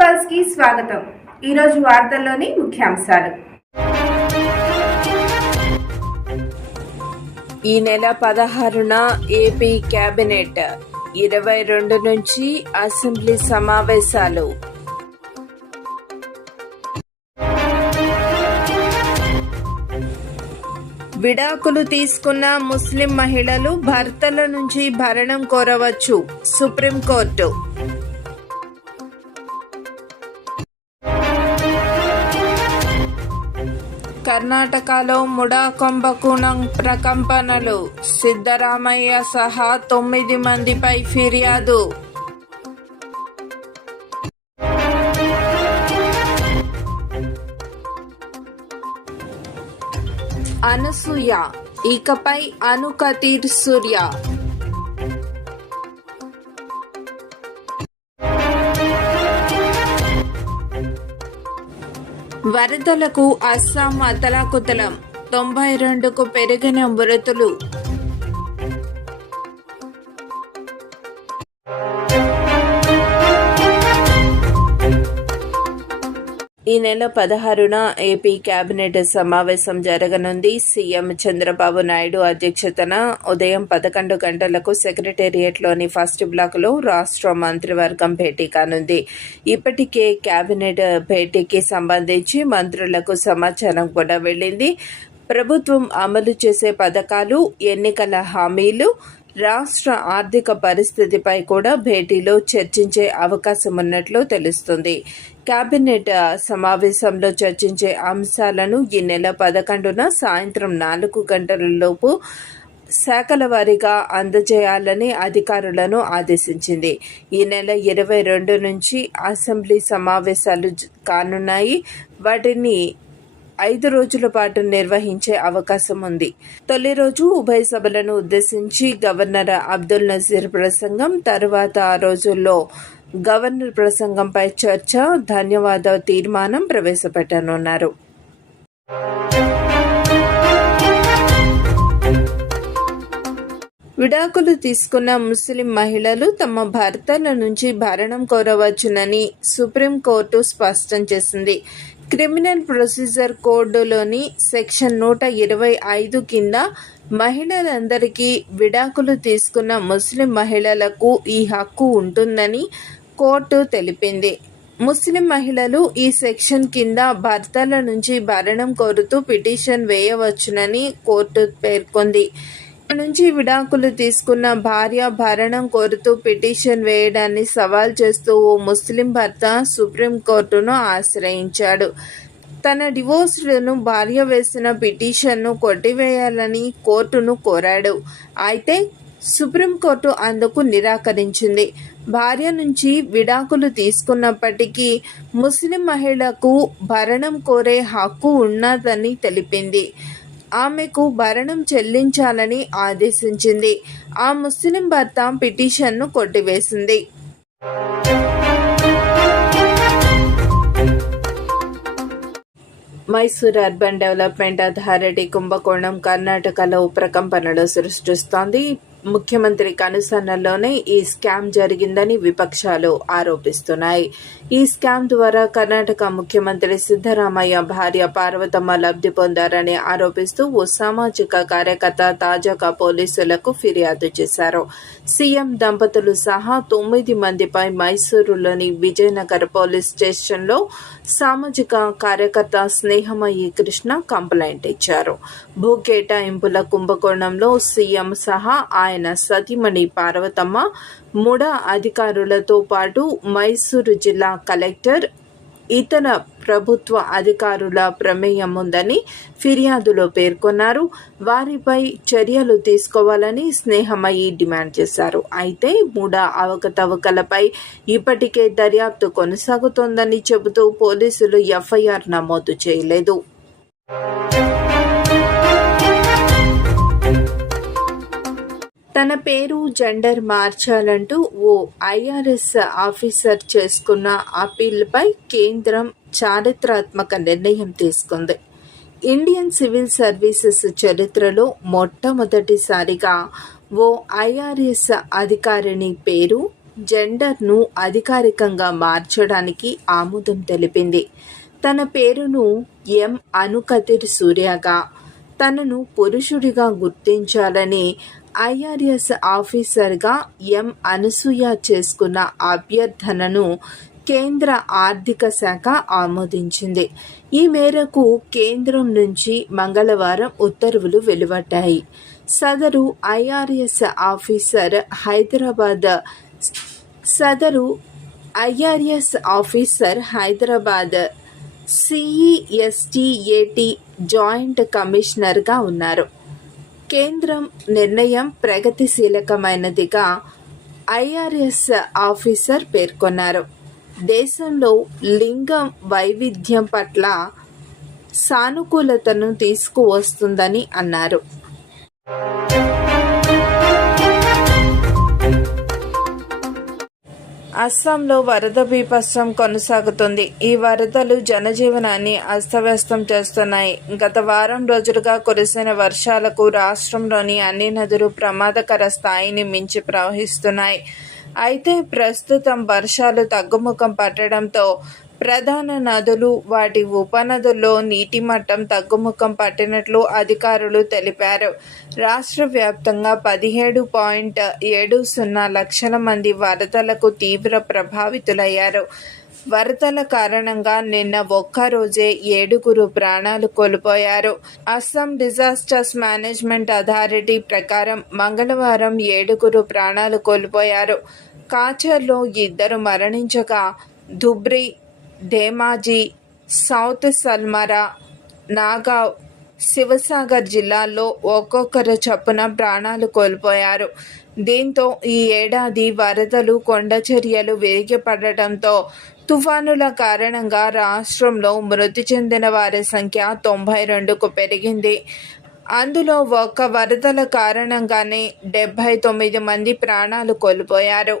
పల్స్కి స్వాగతం. ఈరోజు వార్తల్లోని ముఖ్యాంశాలు. ఈ నెల పదహారున ఏపీ కేబినెట్ ఇరవై రెండు నుంచి అసెంబ్లీ సమావేశాలు. విడాకులు తీసుకున్న ముస్లిం మహిళలు భర్తల నుంచి భరణం కోరవచ్చు సుప్రీంకోర్టు. కర్ణాటకలో ముడా కుంభకోణం ప్రకంపనలు. సిద్ధరామయ్య సహా తొమ్మిది మందిపై ఫిర్యాదు. అనసూయ. ఇకపై అనుకతీర్ సూర్య. వరదలకు అస్సాం అతలాకుతలం. తొంభై రెండుకు పెరిగిన మృతులు. ఈ నెల పదహారున ఏపీ కేబినెట్ సమావేశం జరగనుంది. సీఎం చంద్రబాబు నాయుడు అధ్యక్షతన ఉదయం పదకొండు గంటలకు సెక్రటేరియట్లోని ఫస్ట్ బ్లాక్లో రాష్ట్ర మంత్రివర్గం భేటీ కానుంది. ఇప్పటికే కేబినెట్ భేటీకి సంబంధించి మంత్రులకు సమాచారం కూడా వెళ్ళింది. ప్రభుత్వం అమలు చేసే పథకాలు ఎన్నికల హామీలు రాష్ట్ర ఆర్థిక పరిస్థితిపై కూడా భేటీలో చర్చించే అవకాశం ఉన్నట్లు తెలుస్తుంది. కేబినెట్ సమావేశంలో చర్చించే అంశాలను ఈ నెల పదకొండున సాయంత్రం నాలుగు గంటలలోపు శాఖల వారీగా అందజేయాలని అధికారులను ఆదేశించింది. ఈ నెల ఇరవై రెండు నుంచి అసెంబ్లీ సమావేశాలు కానున్నాయి. వాటిని ఐదు రోజుల పాటు నిర్వహించే అవకాశం ఉంది. తొలి రోజు ఉభయ సభలను ఉద్దేశించి గవర్నర్ అబ్దుల్ నజీర్ ప్రసంగం తరువాత ఆ రోజుల్లో గవర్నర్ ప్రసంగంపై చర్చ ధన్యవాద తీర్మానం ప్రవేశపెట్టనున్నారు. విడాకులు తీసుకున్న ముస్లిం మహిళలు తమ భర్తల నుంచి భరణం కోరవచ్చునని సుప్రీంకోర్టు స్పష్టం చేసింది. క్రిమినల్ ప్రొసీజర్ కోడ్లోని సెక్షన్ నూట ఇరవై ఐదు కింద మహిళలందరికీ విడాకులు తీసుకున్న ముస్లిం మహిళలకు ఈ హక్కు ఉంటుందని కోర్టు తెలిపింది. ముస్లిం మహిళలు ఈ సెక్షన్ కింద భర్తల నుంచి భరణం కోరుతూ పిటిషన్ వేయవచ్చునని కోర్టు పేర్కొంది. నుంచి విడాకులు తీసుకున్న భార్య భరణం కోరుతూ పిటిషన్ వేయడాన్ని సవాల్ చేస్తూ ఓ ముస్లిం భర్త సుప్రీంకోర్టును ఆశ్రయించాడు. తన డివోర్స్ను భార్య వేసిన పిటిషన్ను కొట్టివేయాలని కోర్టును కోరాడు. అయితే సుప్రీంకోర్టు అందుకు నిరాకరించింది. భార్య నుంచి విడాకులు తీసుకున్నప్పటికీ ముస్లిం మహిళకు భరణం కోరే హక్కు ఉన్నదని తెలిపింది. ఆమెకు భరణం చెల్లించాలని ఆదేశించింది. ఆ ముస్లిం భర్త పిటిషన్ను కొట్టివేసింది. మైసూర్ అర్బన్ డెవలప్మెంట్ అథారిటీ కుంభకోణం కర్ణాటకలో ప్రకంపనలు సృష్టిస్తోంది. ముఖ్యమంత్రి కనుసన్నల్లోనే ఈ స్కామ్ జరిగిందని విపక్షాలు ఆరోపిస్తున్నాయి. ఈ స్కామ్ ద్వారా కర్ణాటక ముఖ్యమంత్రి సిద్ధరామయ్య భార్య పార్వతమ్మ లబ్ధి పొందారని ఆరోపిస్తూ ఓ సామాజిక కార్యకర్త తాజాగా పోలీసులకు ఫిర్యాదు చేశారు. సీఎం దంపతులు సహా తొమ్మిది మందిపై మైసూరులోని విజయనగర్ పోలీస్ స్టేషన్లో సామాజిక కార్యకర్త స్నేహమయ్యి కృష్ణ కంప్లైంట్ ఇచ్చారు. భూ కేటాయింపుల కుంభకోణంలో సీఎం సహా ఆయన సతీమణి పార్వతమ్మ ముడ అధికారులతో పాటు మైసూరు జిల్లా కలెక్టర్ ఇతర ప్రభుత్వ అధికారుల ప్రమేయం ఉందని ఫిర్యాదులో పేర్కొన్నారు. వారిపై చర్యలు తీసుకోవాలని స్నేహమయ్యి డిమాండ్ చేశారు. అయితే మూడ అవకతవకలపై ఇప్పటికే దర్యాప్తు కొనసాగుతోందని చెబుతూ పోలీసులు ఎఫ్ఐఆర్ నమోదు చేయలేదు. తన పేరు జెండర్ మార్చాలంటూ ఓ ఐఆర్ఎస్ ఆఫీసర్ చేసుకున్న అప్పీల్పై కేంద్రం చారిత్రాత్మక నిర్ణయం తీసుకుంది. ఇండియన్ సివిల్ సర్వీసెస్ చరిత్రలో మొట్టమొదటిసారిగా ఓ ఐఆర్ఎస్ అధికారిని పేరు జెండర్ను అధికారికంగా మార్చడానికి ఆమోదం తెలిపింది. తన పేరును ఎం. అనుకతిర్ సూర్యగా తనను పురుషుడిగా గుర్తించాలని ఐఆర్ఎస్ ఆఫీసర్గా ఎం అనసూయ చేసుకున్న అభ్యర్థనను కేంద్ర ఆర్థిక శాఖ ఆమోదించింది. ఈ మేరకు కేంద్రం నుంచి మంగళవారం ఉత్తర్వులు వెలువడ్డాయి. సదరు ఐఆర్ఎస్ ఆఫీసర్ హైదరాబాద్ సదరు IRS officer Hyderabad CESTAT joint కమిషనర్గా ఉన్నారు. కేంద్రం నిర్ణయం ప్రగతిశీలకమైనదిగా ఐఆర్ఎస్ ఆఫీసర్ పేర్కొన్నారు. దేశంలో లింగం వైవిధ్యం పట్ల సానుకూలతను తీసుకువస్తుందని అన్నారు. అస్సాంలో వరద బీభత్సం కొనసాగుతుంది. ఈ వరదలు జనజీవనాన్ని అస్తవ్యస్తం చేస్తున్నాయి. గత వారం రోజులుగా కురిసిన వర్షాలకు రాష్ట్రంలోని అన్ని నదులు ప్రమాదకర స్థాయిని మించి ప్రవహిస్తున్నాయి. అయితే ప్రస్తుతం వర్షాలు తగ్గుముఖం పట్టడంతో ప్రధాన నదులు వాటి ఉపనదుల్లో నీటి మట్టం తగ్గుముఖం పట్టినట్లు అధికారులు తెలిపారు. రాష్ట్ర వ్యాప్తంగా పదిహేడు పాయింట్ ఏడు సున్నా లక్షల మంది వరదలకు తీవ్ర ప్రభావితులయ్యారు. వరదల కారణంగా నిన్న ఒక్కరోజే ఏడుగురు ప్రాణాలు కోల్పోయారు. అస్సాం డిజాస్టర్స్ మేనేజ్మెంట్ అథారిటీ ప్రకారం మంగళవారం ఏడుగురు ప్రాణాలు కోల్పోయారు. కాచర్లో ఇద్దరు మరణించగా ధుబ్రి ధేమాజీ సౌత్ సల్మరా నాగావ్ శివసాగర్ జిల్లాల్లో ఒక్కొక్కరు చొప్పున ప్రాణాలు కోల్పోయారు. దీంతో ఈ ఏడాది వరదలు కొండచర్యలు విరిగిపడటంతో తుఫానుల కారణంగా రాష్ట్రంలో మృతి చెందిన వారి సంఖ్య తొంభై రెండుకు పెరిగింది. అందులో ఒక్క వరదల కారణంగానే డెబ్బై తొమ్మిది మంది ప్రాణాలు కోల్పోయారు.